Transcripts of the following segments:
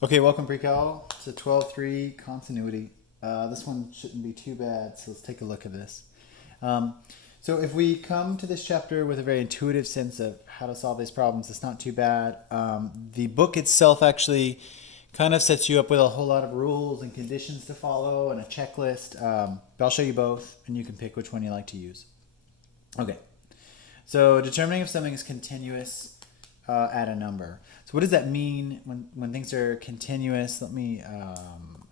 Okay, welcome pre-cal to 12.3 continuity. This one shouldn't be too bad, so let's take a look at this. Um, so if we come to this chapter with a very intuitive sense of how to solve these problems, it's not too bad. The book itself actually kind of sets you up with a whole lot of rules and conditions to follow and a checklist. But I'll show you both, and you can pick which one you like to use. Okay, so determining if something is continuous at a number. So what does that mean when things are continuous? Let me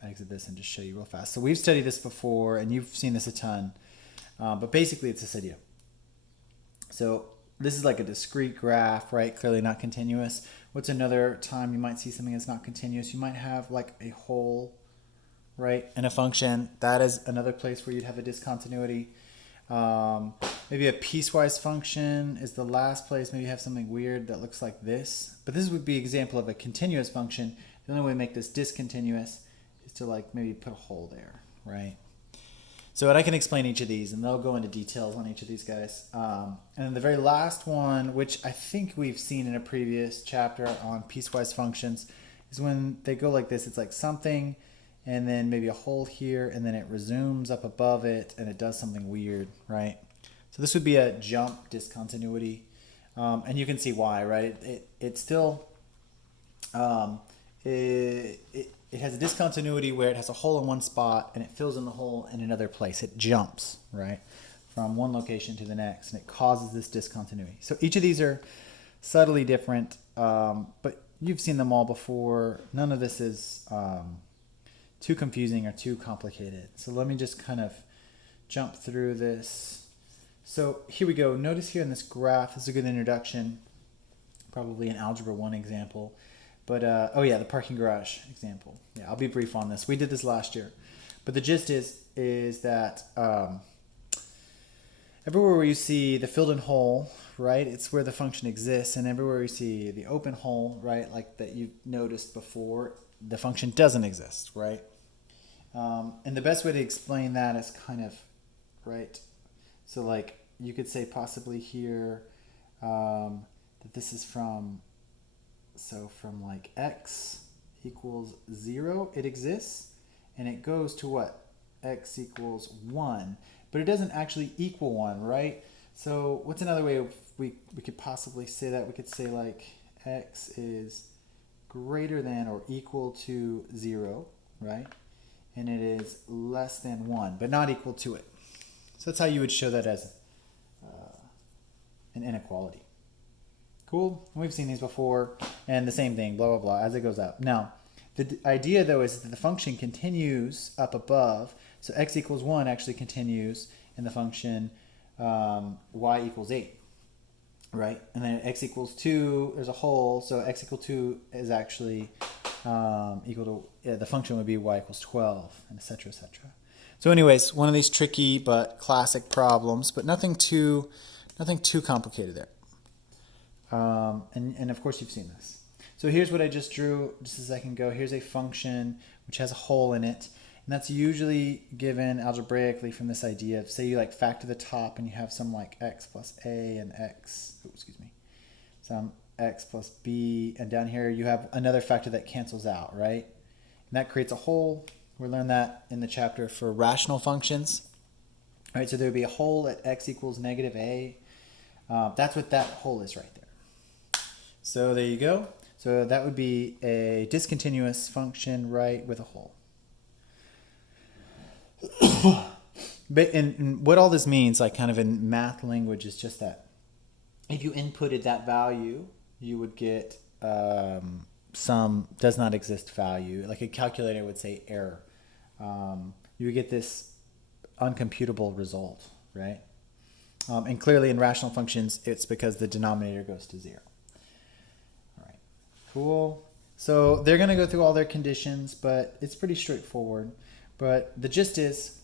exit this and just show you real fast. So we've studied this before, and you've seen this a ton. But basically, it's this idea. So this is like a discrete graph, right? Clearly not continuous. What's another time you might see something that's not continuous? You might have like a hole, right, in a function. That is another place where you'd have a discontinuity. Um, Maybe a piecewise function is the last place. Maybe you have something weird that looks like this. But this would be an example of a continuous function. The only way to make this discontinuous is to like maybe put a hole there, right? So I can explain each of these, and they'll go into details on each of these guys. And then the very last one, which I think we've seen in a previous chapter on piecewise functions, is when they go like this. It's like something, and then maybe a hole here, and then it resumes up above it, and it does something weird, right? So this would be a jump discontinuity, and you can see why, right? It still um, it has a discontinuity where it has a hole in one spot and it fills in the hole in another place. It jumps, right, from one location to the next, and it causes this discontinuity. So each of these are subtly different, but you've seen them all before. None of this is too confusing or too complicated. So let me just kind of jump through this. So here we go. Notice here in this graph, this is a good introduction, probably an Algebra 1 example. But, oh yeah, the parking garage example. Yeah, I'll be brief on this. We did this last year. But the gist is that everywhere where you see the filled in hole, right, it's where the function exists. And everywhere you see the open hole, right, like that you noticed before, the function doesn't exist, right? And the best way to explain that is kind of, right, so like you could say possibly here that this is from like x equals 0, it exists, and it goes to what? X equals 1. But it doesn't actually equal 1, right? So what's another way we could possibly say that? We could say like x is greater than or equal to 0, right? And it is less than 1, but not equal to it. So that's how you would show that as an inequality. Cool. We've seen these before, and the same thing, blah, blah, blah, as it goes up. Now, the idea, though, is that the function continues up above. So x equals 1 actually continues in the function y equals 8, right? And then x equals 2, there's a hole, so x equals 2 is actually equal to, the function would be y equals 12, and et cetera, et cetera. So anyways, one of these tricky but classic problems, but nothing too complicated there. And of course you've seen this. So here's what I just drew just a second ago. Here's a function which has a hole in it. And that's usually given algebraically from this idea of, say you like factor the top and you have some like x plus a and some x plus b. And down here you have another factor that cancels out, right? And that creates a hole. We learned that in the chapter for rational functions. All right, so there would be a hole at x equals negative a. That's what that hole is right there. So there you go. So that would be a discontinuous function, right, with a hole. But and what all this means, like kind of in math language, is just that if you inputted that value, you would get some does not exist value. Like a calculator would say error. You would get this uncomputable result, right? And clearly in rational functions, it's because the denominator goes to 0. Cool. So they're going to go through all their conditions, but it's pretty straightforward. But the gist is,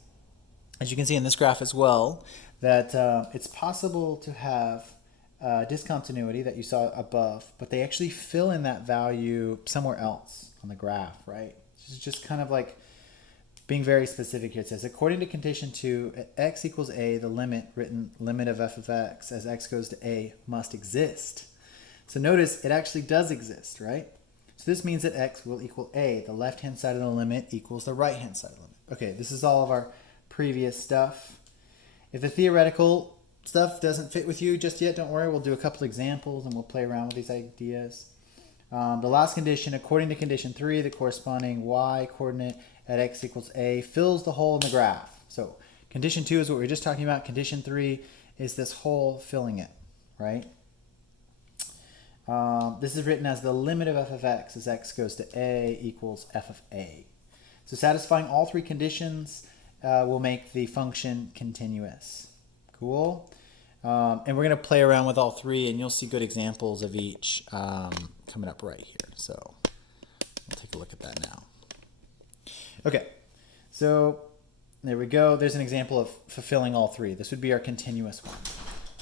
as you can see in this graph as well, that it's possible to have discontinuity that you saw above, but they actually fill in that value somewhere else on the graph, right? This is just kind of like being very specific here. It says, according to condition 2, at x equals a, the limit of f of x as x goes to a must exist. So notice it actually does exist, right? So this means that x will equal a. The left-hand side of the limit equals the right-hand side of the limit. Okay, this is all of our previous stuff. If the theoretical stuff doesn't fit with you just yet, don't worry. We'll do a couple examples and we'll play around with these ideas. The last condition, according to condition 3, the corresponding y coordinate at x equals a fills the hole in the graph. So condition 2 is what we were just talking about. Condition 3 is this hole filling it, right? This is written as the limit of f of x as x goes to a equals f of a. So satisfying all three conditions will make the function continuous. Cool. And we're going to play around with all three, and you'll see good examples of each coming up right here. So we'll take a look at that now. Okay, so there we go. There's an example of fulfilling all three. This would be our continuous one.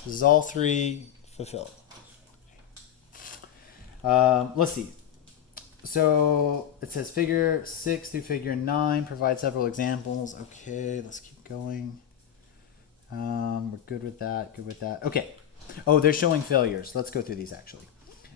This is all three fulfilled. Let's see. So it says figure 6 through figure 9 provide several examples. Okay, let's keep going. We're good with that. Good with that. Okay. Oh, they're showing failures. Let's go through these actually.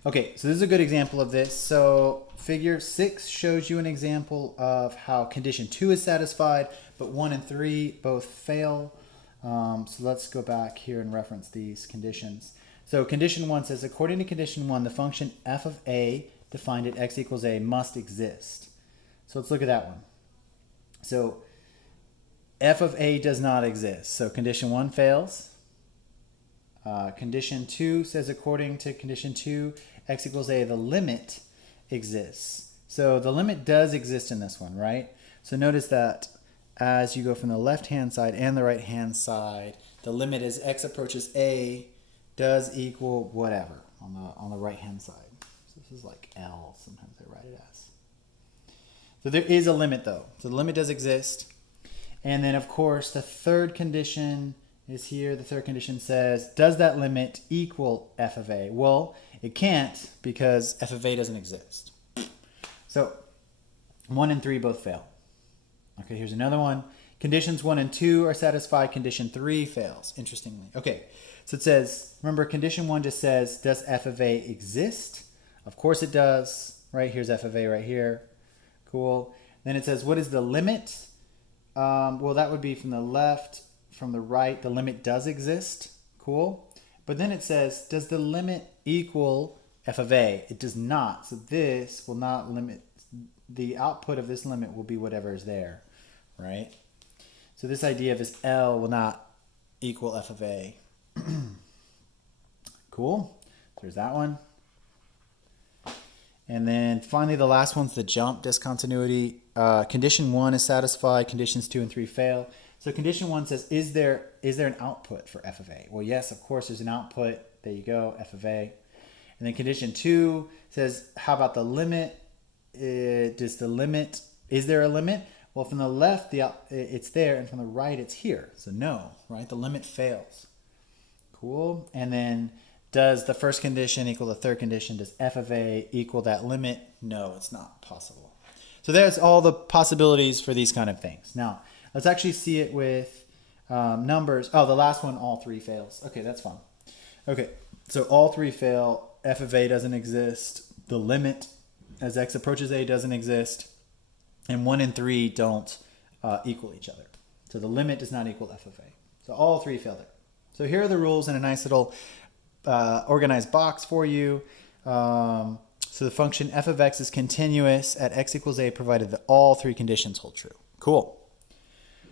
Okay, so this is a good example of this. So figure 6 shows you an example of how condition 2 is satisfied, but 1 and 3 both fail. So let's go back here and reference these conditions. So condition 1 says, according to condition 1, the function f of a defined at x equals a must exist. So let's look at that one. So f of a does not exist. So condition 1 fails. Condition 2 says, according to condition 2, x equals a, the limit exists. So the limit does exist in this one, right? So notice that as you go from the left-hand side and the right-hand side, the limit as x approaches a does equal whatever on the right-hand side. So this is like L, sometimes they write it as. So there is a limit though. So the limit does exist. And then of course the third condition is here. The third condition says, does that limit equal f of a? Well, it can't because f of a doesn't exist. So 1 and 3 both fail. Okay, here's another one. Conditions 1 and 2 are satisfied. Condition 3 fails, interestingly. Okay, so it says, remember condition 1 just says, does f of a exist? Of course it does, right? Here's f of a right here. Cool. Then it says, what is the limit? Well, that would be from the left, from the right. The limit does exist. Cool. But then it says, does the limit equal f of a? It does not. So this will not limit. The output of this limit will be whatever is there, right? So this idea of this L will not equal f of a. Cool. There's that one. And then finally, the last one's the jump discontinuity. Condition 1 is satisfied. Conditions 2 and 3 fail. So condition 1 says, is there an output for f of a? Well, yes, of course, there's an output. There you go, f of a. And then condition 2 says, how about the limit? Is there a limit? Well, from the left, it's there, and from the right, it's here. So no, right? The limit fails. Cool. And then does the first condition equal the third condition? Does f of a equal that limit? No, it's not possible. So there's all the possibilities for these kind of things. Now, let's actually see it with numbers. Oh, the last one, all three fails. Okay, that's fine. Okay, so all three fail. F of a doesn't exist. The limit as x approaches a doesn't exist. And 1 and 3 don't equal each other. So the limit does not equal f of a. So all three fail there. So here are the rules in a nice little organized box for you. So the function f of x is continuous at x equals a provided that all three conditions hold true. Cool.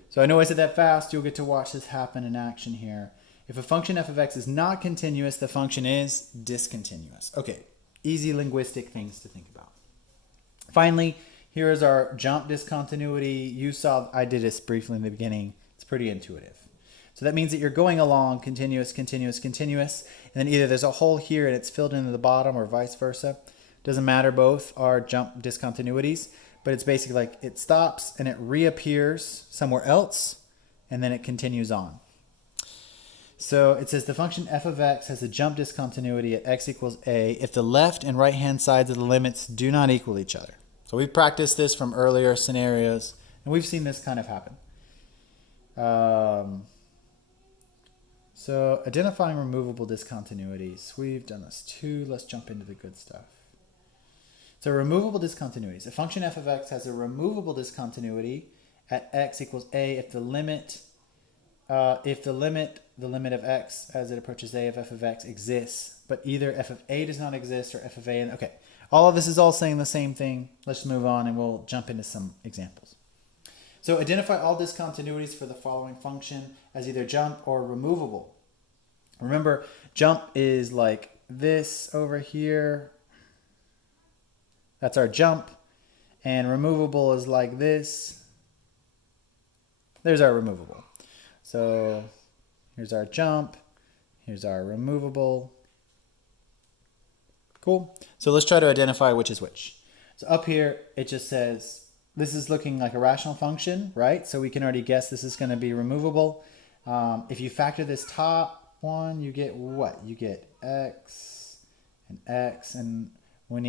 So I know I said that fast. You'll get to watch this happen in action here. If a function f of x is not continuous, the function is discontinuous. Okay, easy linguistic things to think about. Finally, here is our jump discontinuity. You saw I did this briefly in the beginning. It's pretty intuitive. So that means that you're going along continuous, continuous, continuous, and then either there's a hole here and it's filled into the bottom or vice versa. Doesn't matter, both are jump discontinuities, but it's basically like it stops and it reappears somewhere else, and then it continues on. So it says the function f of x has a jump discontinuity at x equals a if the left and right hand sides of the limits do not equal each other. So we've practiced this from earlier scenarios, and we've seen this kind of happen. So identifying removable discontinuities. We've done this too. Let's jump into the good stuff. So removable discontinuities. A function f of x has a removable discontinuity at x equals a if the limit the limit of x as it approaches a of f of x exists, but either f of a does not exist or f of a. And okay, all of this is all saying the same thing. Let's move on and we'll jump into some examples. So identify all discontinuities for the following function as either jump or removable. Remember, jump is like this over here. That's our jump. And removable is like this. There's our removable. So here's our jump. Here's our removable. Cool. So let's try to identify which is which. So up here, it just says, this is looking like a rational function, right? So we can already guess this is going to be removable. If you factor this top one, you get what? You get x, and